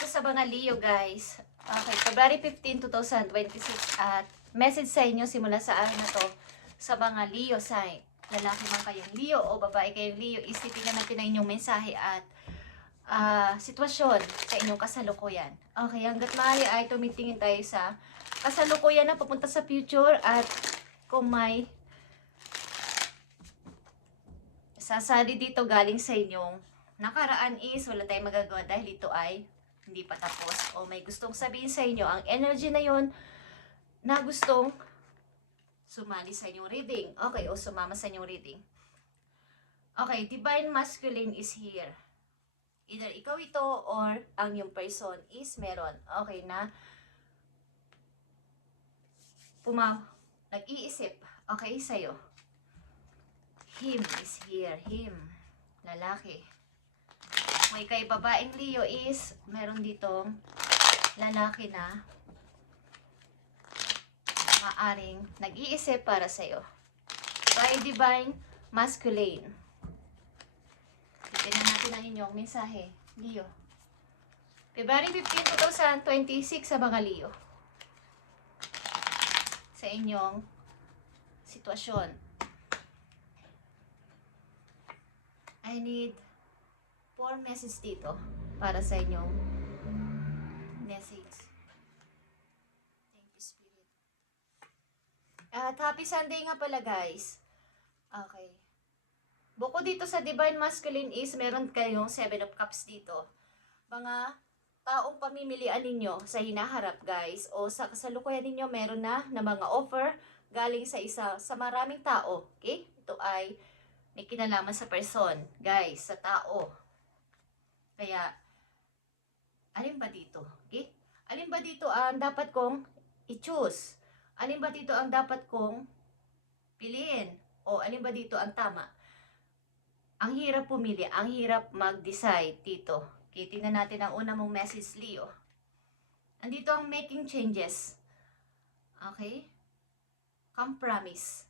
Ito sa mga Leo, guys. Okay, February 15, 2026. At message sa inyo simula sa araw na to sa mga Leo sign. Lalaki man kayong Leo o babae kayong Leo, isipin natin ang inyong mensahe at sitwasyon sa inyong kasalukuyan. Okay, hanggat maaari ay tumitingin tayo sa kasalukuyan na papunta sa future at kung may sasali dito galing sa inyong nakaraan is wala tayong magagawa dahil ito ay hindi pa tapos o may gustong sabihin sa inyo ang energy na yon na gustong sumali sa inyong reading. Okay, o sumama sa inyong reading. Okay, Divine Masculine is here. Either ikaw ito or ang yung person is meron. Okay na nag-iisip. Okay, sa'yo. Him is here. Him. Lalaki. May kay babaeng Leo is meron ditong lalaki na maaring nag-iisip para sa'yo. By Divine Masculine. Tignan natin ang inyong mensahe, Leo. February 15, 2026 sa mga Leo. Sa inyong sitwasyon. I need 4 messages dito para sa inyong message. Thank you, Spirit. At happy Sunday nga pala, guys. Okay. Bukod dito sa Divine Masculine is meron kayong 7 of Cups dito. Mga taong pamimilian ninyo sa hinaharap, guys, o sa kasalukuyan ninyo meron na mga offer galing sa maraming tao. Okay? Ito ay may kinalaman sa person, guys, sa tao. Kaya, alin ba dito? Okay? Alin ba dito ang dapat kong i-choose? Alin ba dito ang dapat kong piliin? O alin ba dito ang tama? Ang hirap pumili, ang hirap mag-decide dito. Okay, tingnan natin ang una mong message, Leo. Andito ang making changes. Okay? Compromise.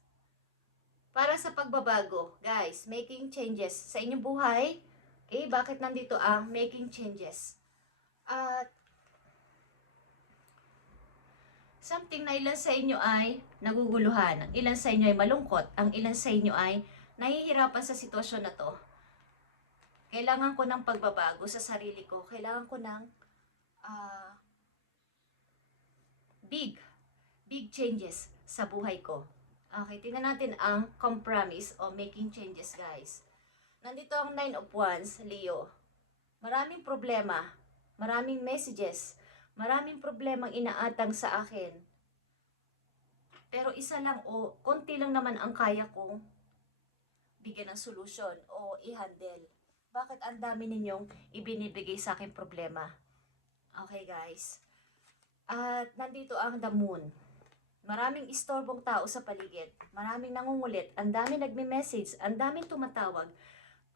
Para sa pagbabago, guys, making changes sa inyong buhay. Okay, bakit nandito ang making changes? At something na ilan sa inyo ay naguguluhan, ang ilan sa inyo ay malungkot, ang ilan sa inyo ay nahihirapan sa sitwasyon na to. Kailangan ko ng pagbabago sa sarili ko. Kailangan ko ng big changes sa buhay ko. Okay, tingnan natin ang compromise o making changes, guys. Nandito ang 9 of Wands, Leo. Maraming problema, maraming messages, maraming problemang inaatang sa akin. Pero isa lang o konti lang naman ang kaya kong bigyan ng solusyon o i-handle. Bakit ang dami ninyong ibinibigay sa akin problema? Okay, guys. At nandito ang the Moon. Maraming istorbong tao sa paligid. Maraming nangungulit. Ang daming nagme-message. Ang daming tumatawag.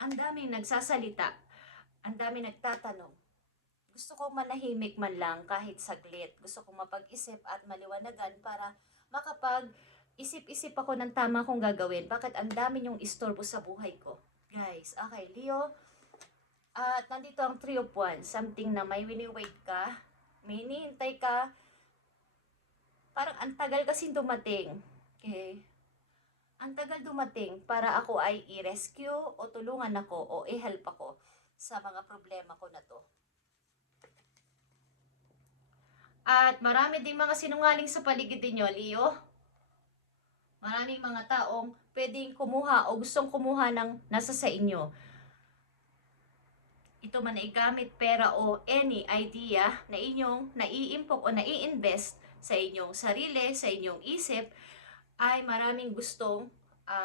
Ang daming nagsasalita. Ang daming nagtatanong. Gusto kong manahimik man lang kahit saglit. Gusto kong mapag-isip at maliwanagan para makapag-isip-isip ako ng tama kong gagawin. Bakit ang dami yung istorbo sa buhay ko? Guys, okay, Leo. At nandito ang 3 of Wands. Something na may wini-wait ka. May hinihintay ka. Parang ang tagal kasing dumating. Okay? Ang tagal dumating para ako ay i-rescue o tulungan ako o i-help ako sa mga problema ko na to. At marami ding mga sinungaling sa paligid ninyo, Leo. Maraming mga taong pwedeng kumuha o gustong kumuha ng nasa sa inyo. Ito man ay gamit pera o any idea na inyong naiimpok o nai-invest sa inyong sarili, sa inyong isip, ay maraming gustong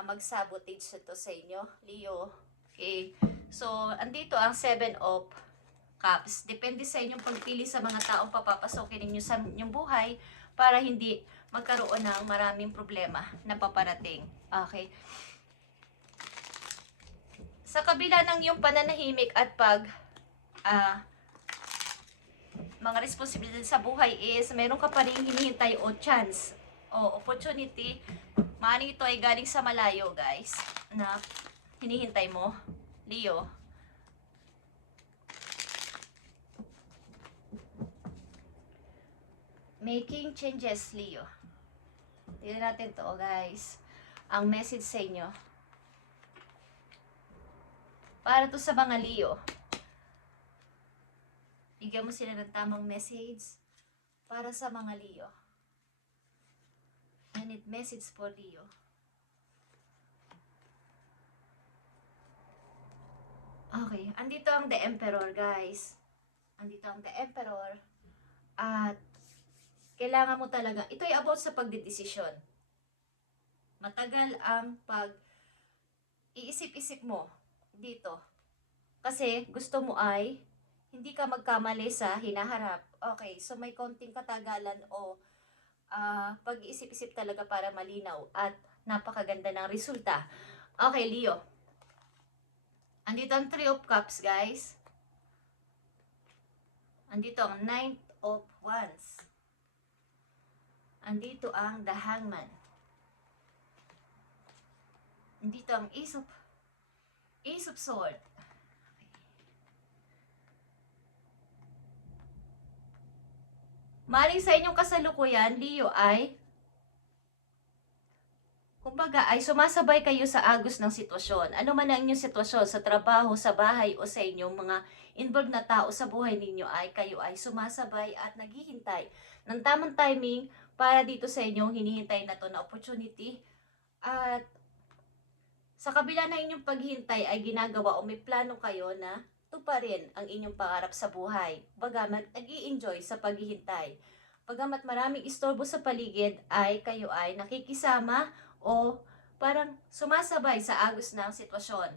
mag-sabotage ito sa inyo, Leo. Okay. So, andito ang 7 of Cups. Depende sa inyong pagpili sa mga taong papapasokin ninyo sa inyong buhay para hindi magkaroon ng maraming problema na paparating. Okay. Sa kabila ng iyong pananahimik at mga responsibilidad sa buhay is meron ka pa rin hinihintay o chance o opportunity. Maaaring ito ay galing sa malayo, guys, na hinihintay mo, Leo. Making changes, Leo. Tignan natin to, guys. Ang message sa inyo. Para to sa mga Leo. Bigyan mo sila ng tamang message para sa mga Leo. I need message for Leo. Okay, andito ang The Emperor, guys. Andito ang The Emperor. At kailangan mo talaga, ito ay about sa pagdedesisyon. Matagal ang iisip-isip mo dito. Kasi gusto mo ay hindi ka magkamali sa hinaharap. Okay, so may konting katagalan o pag-iisip-isip talaga para malinaw at napakaganda ng resulta. Okay, Leo. Andito ang Three of Cups, guys. Andito ang Nine of Wands. Andito ang The Hangman. Andito ang Ace of Swords. Maring sa inyong kasalukuyan, Leo, ay kumbaga ay sumasabay kayo sa agos ng sitwasyon. Ano man ang inyong sitwasyon, sa trabaho, sa bahay, o sa inyong mga involved na tao sa buhay ninyo, ay kayo ay sumasabay at naghihintay ng tamang timing para dito sa inyong hinihintay na to na opportunity. At sa kabila na inyong paghihintay ay ginagawa o may plano kayo na tuparin ang inyong pangarap sa buhay. Bagamat nag-i-enjoy sa paghihintay. Bagamat maraming istorbo sa paligid, ay kayo ay nakikisama o parang sumasabay sa agos ng sitwasyon.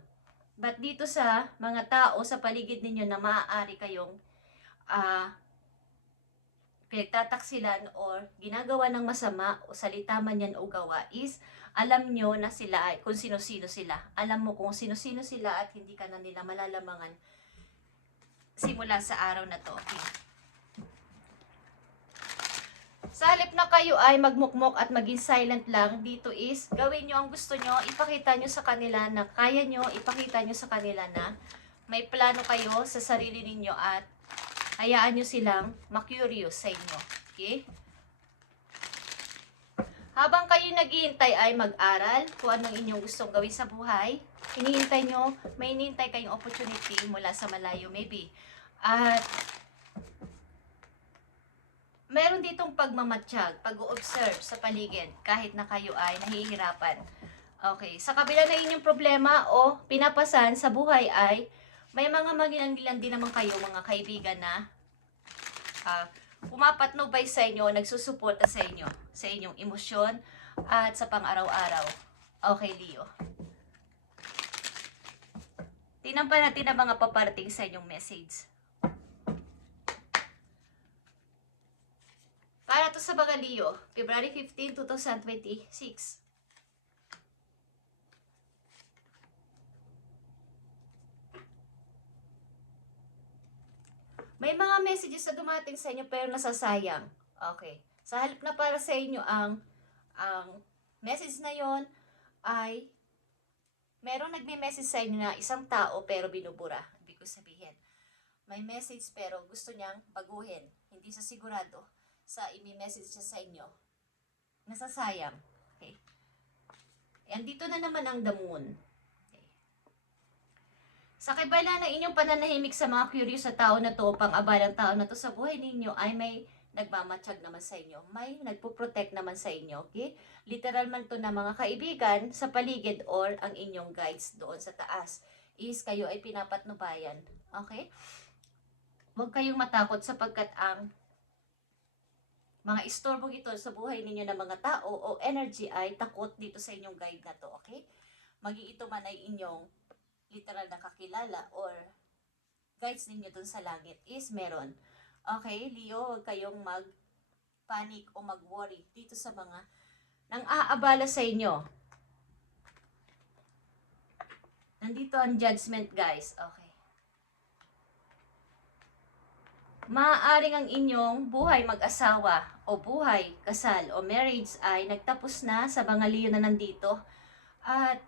But dito sa mga tao sa paligid ninyo na maaari kayong pinagtataksilan or ginagawa ng masama o salita man yan o gawa is alam nyo na sila ay kung sino-sino sila. Alam mo kung sino-sino sila at hindi ka na nila malalamangan simula sa araw na to. Okay. Sa halip na kayo ay magmukmok at maging silent lang, dito is gawin nyo ang gusto nyo, ipakita nyo sa kanila na kaya nyo, ipakita nyo sa kanila na may plano kayo sa sarili ninyo at hayaan nyo silang ma-curious sa inyo. Okay? Habang kayo naghihintay ay mag-aral kung anong inyong gustong gawin sa buhay, hinihintay nyo, may hinihintay kayong opportunity mula sa malayo maybe. At meron ditong pagmamatsyag, pag-o-observe sa paligid kahit na kayo ay nahihirapan. Okay, sa kabila na inyong problema o pinapasan sa buhay ay may mga magilang-gilang din naman kayo mga kaibigan na pumapatnubay sa inyo, nagsusuporta sa inyo, sa inyong emosyon at sa pang-araw-araw. Okay, Leo. Tingnan pa natin ang mga paparating sa inyong message. Para to sa mga Leo, February 15, 2026. May mga messages na dumating sa inyo pero nasasayang. Okay. Sa halip na para sa inyo ang message na yon ay merong nagme-message sa inyo na isang tao pero binubura. Ibig ko sabihin, may message pero gusto niyang baguhin. Hindi sa sigurado sa i-message siya sa inyo. Nasasayang. Okay. And dito na naman ang the moon. Okay. Sa kabila ng inyong pananahimik sa mga curious sa tao na to, pang-abalang tao na to sa buhay ninyo, ay may nagmamatsyag naman sa inyo. May nagpo-protect naman sa inyo. Okay? Literal man to na mga kaibigan sa paligid or ang inyong guides doon sa taas is kayo ay pinapatnubayan. Okay? Huwag kayong matakot sapagkat ang mga istorbong ito sa buhay ninyo ng mga tao o energy ay takot dito sa inyong guide na to, okay? Maging ito man ay inyong literal na kakilala or guides ninyo dun sa langit is meron. Okay, Leo, huwag kayong mag-panic o mag-worry dito sa mga nang aabala sa inyo. Nandito ang judgment, guys. Okay. Maaaring ang inyong buhay mag-asawa o buhay, kasal o marriage ay nagtapos na sa mga Leo na nandito. At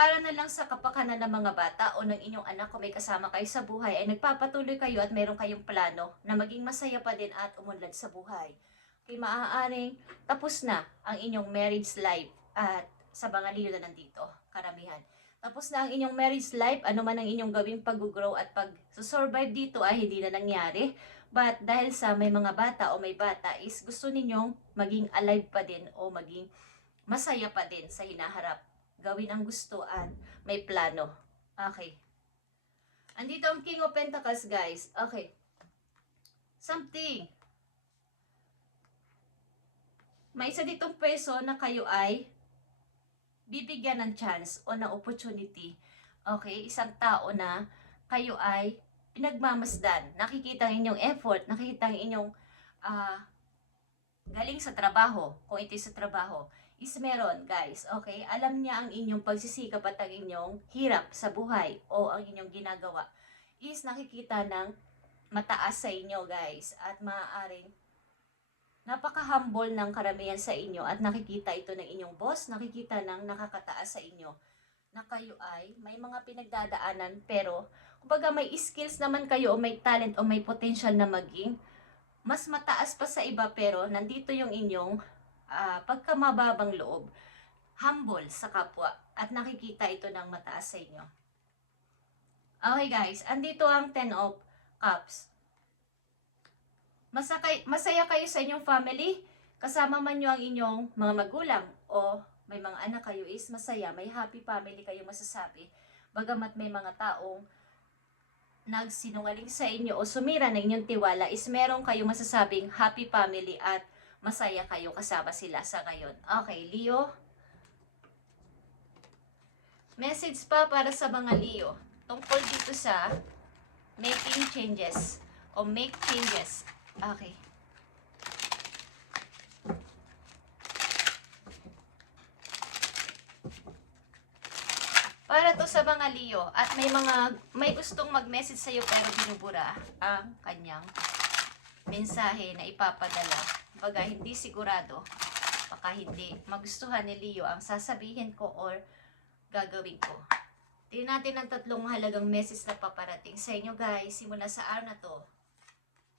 para na lang sa kapakanan ng mga bata o ng inyong anak kung may kasama kayo sa buhay ay nagpapatuloy kayo at meron kayong plano na maging masaya pa din at umunlad sa buhay. Okay, maaaring tapos na ang inyong marriage life at sa mga Leo na nandito, karamihan. Tapos na ang inyong marriage life, ano man ang inyong gawing pag-grow at pag-survive dito ay hindi na nangyari. But dahil sa may mga bata o may bata is gusto ninyong maging alive pa din o maging masaya pa din sa hinaharap. Gawin ang gusto at may plano. Okay. Andito ang King of Pentacles, guys. Okay. Something. May isa ditong peso na kayo ay bibigyan ng chance o ng opportunity. Okay? Isang tao na kayo ay pinagmamasdan. Nakikita ang inyong effort, nakikita ang inyong galing sa trabaho, kung ito sa trabaho, is meron, guys, okay? Alam niya ang inyong pagsisikap at ang inyong hirap sa buhay o ang inyong ginagawa is nakikita ng mataas sa inyo, guys, at maaaring napaka-humble ng karamihan sa inyo at nakikita ito ng inyong boss, nakikita ng nakakataas sa inyo na kayo ay may mga pinagdadaanan pero kumbaga may skills naman kayo o may talent o may potential na maging mas mataas pa sa iba pero nandito yung inyong pagkamababang loob, humble sa kapwa at nakikita ito ng mataas sa inyo. Okay guys, andito ang 10 of Cups. Masaya kayo sa inyong family, kasama man nyo ang inyong mga magulang o may mga anak kayo is masaya, may happy family kayo masasabi. Bagamat may mga taong nagsinungaling sa inyo o sumira ng inyong tiwala is meron kayo masasabing happy family at masaya kayo kasama sila sa ngayon. Okay, Leo. Message pa para sa mga Leo tungkol dito sa making changes o make changes. Okay. Para to sa mga Leo at may gustong mag-message sa iyo pero binubura ang kanyang mensahe na ipapadala. Baga hindi sigurado, baka hindi magustuhan ni Leo ang sasabihin ko or gagawin ko. Tingnan natin ang tatlong mahalagang message na paparating sa inyo, guys, simula sa araw na to.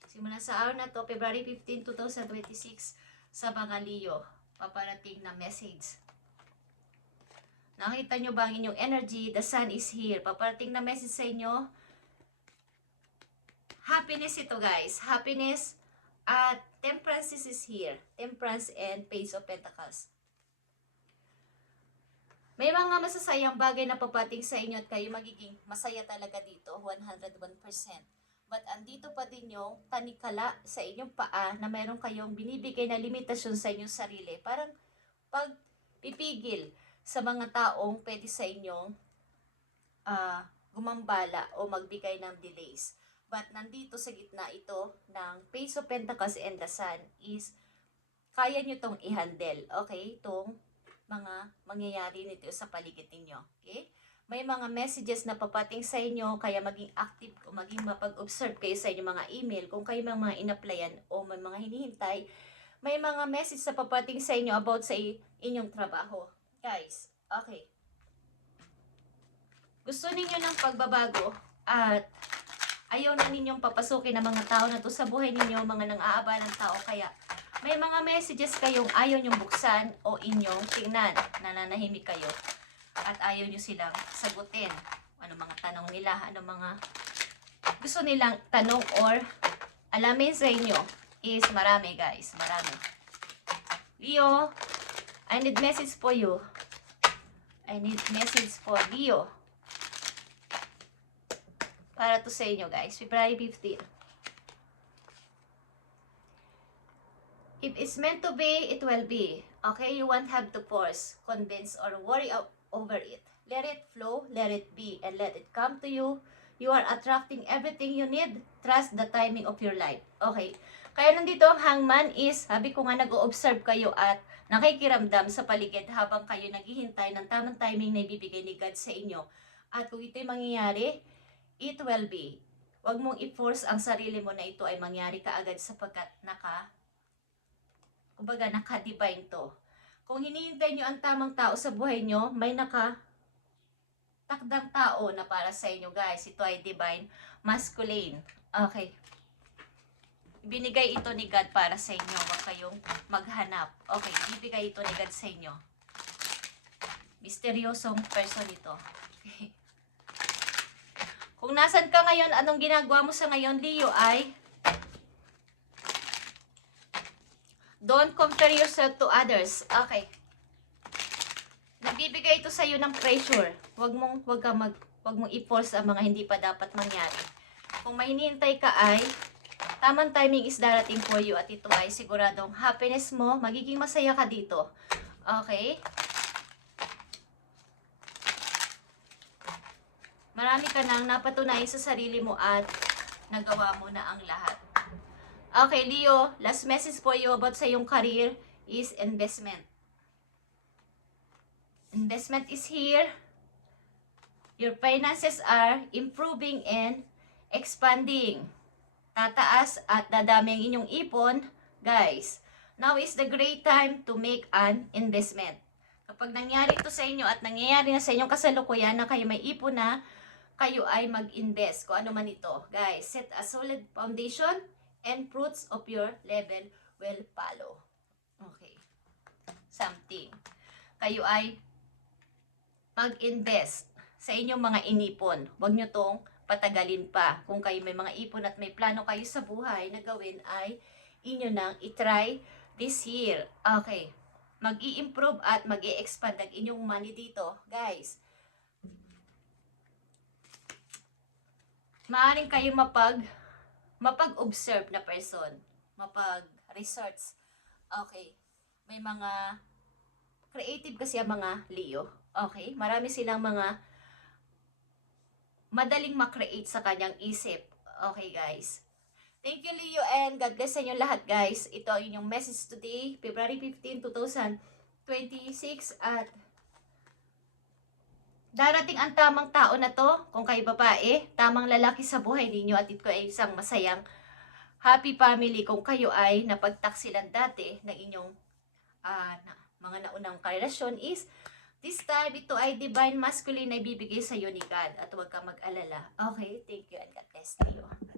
Simula sa araw na to, February 15, 2026, sa mga Leo, paparating na message. Nakita nyo ba ang inyong energy? The sun is here. Paparating na message sa inyo. Happiness ito, guys. Happiness at temperance is here. Temperance and Page of Pentacles. May mga masasayang bagay na papating sa inyo at kayo magiging masaya talaga dito, 101%. But andito pa din yung tanikala sa inyong paa na mayroon kayong binibigay na limitasyon sa inyong sarili. Parang pagpipigil sa mga taong pwede sa inyong gumambala o magbigay ng delays. But nandito sa gitna ito ng Page of Pentacles and the Sun is kaya nyo itong i-handle. Okay? Itong mga mangyayari nito sa paligid ninyo. Okay? May mga messages na papating sa inyo kaya maging active o maging mapag-observe kayo sa inyong mga email kung kayo may mga in-applyan o may mga hinihintay. May mga message na papating sa inyo about sa inyong trabaho. Guys, okay. Gusto ninyo ng pagbabago at ayaw na ninyong papasukin ng mga tao na to sa buhay ninyo, mga nang-aabalang tao. Kaya may mga messages kayong ayaw nyong buksan o inyong tingnan. Nananahimik kayo at ayaw nyo silang sagutin. Ano mga tanong nila, ano mga gusto nilang tanong or alamin sa inyo is marami, guys. Marami. Leo, I need message for you. I need message for Leo. Para to sa inyo, guys. February 15. If it's meant to be, it will be. Okay? You won't have to force, convince, or worry over it. Let it flow, let it be, and let it come to you. You are attracting everything you need. Trust the timing of your life. Okay? Kaya nandito ang Hangman is, sabi ko nga nag-o-observe kayo at nakikiramdam sa paligid habang kayo naghihintay ng tamang timing na ibibigay ni God sa inyo. At kung ito'y mangyayari, it will be. Huwag mong i-force ang sarili mo na ito ay mangyari kaagad sapagkat naka-divine to. Kung hinihintay nyo ang tamang tao sa buhay nyo, may takdang tao na para sa inyo, guys. Ito ay divine masculine. Okay. Binigay ito ni God para sa inyo. Huwag kayong maghanap. Okay, ibigay ito ni God sa inyo. Misteryosong person ito. Okay. Kung nasan ka ngayon, anong ginagawa mo sa ngayon, Leo, ay don't compare yourself to others. Okay. Nagbibigay ito sa iyo ng pressure. Huwag mong i-force ang mga hindi pa dapat mangyari. Kung may hinihintay ka ay tamang timing is darating for you at ito ay siguradong happiness mo, magiging masaya ka dito. Okay? Marami ka nang napatunayan sa sarili mo at nagawa mo na ang lahat. Okay, Leo, last message for you about sa iyong career is investment. Investment is here. Your finances are improving and expanding. Tataas at dadami ang inyong ipon. Guys, now is the great time to make an investment. Kapag nangyari ito sa inyo at nangyayari na sa inyong kasalukuyan na kayo may ipon na, kayo ay mag-invest. Kung ano man ito. Guys, set a solid foundation and fruits of your level will follow. Okay. Something. Kayo ay mag-invest sa inyong mga inipon. Huwag nyo tong patagalin pa. Kung kayo may mga ipon at may plano kayo sa buhay na gawin ay inyo nang itry this year. Okay. Mag-i-improve at mag-i-expand ang inyong money dito. Guys, maaaring kayo mapag-observe na person. Mapag-research. Okay. May mga creative kasi ang mga Leo. Okay? Marami silang mga madaling makreate sa kanyang isip. Okay, guys. Thank you, Leo, and God bless sa inyo lahat, guys. Ito ang inyong message today, February 15, 2026, at darating ang tamang tao na to, kung kayo babae, tamang lalaki sa buhay ninyo, at ito ay isang masayang happy family kung kayo ay napagtaksilan dati ng inyong mga naunang karelasyon is this time, ito ay divine masculine na ibibigay sa iyo ni God at huwag kang mag-alala. Okay, thank you and God bless you.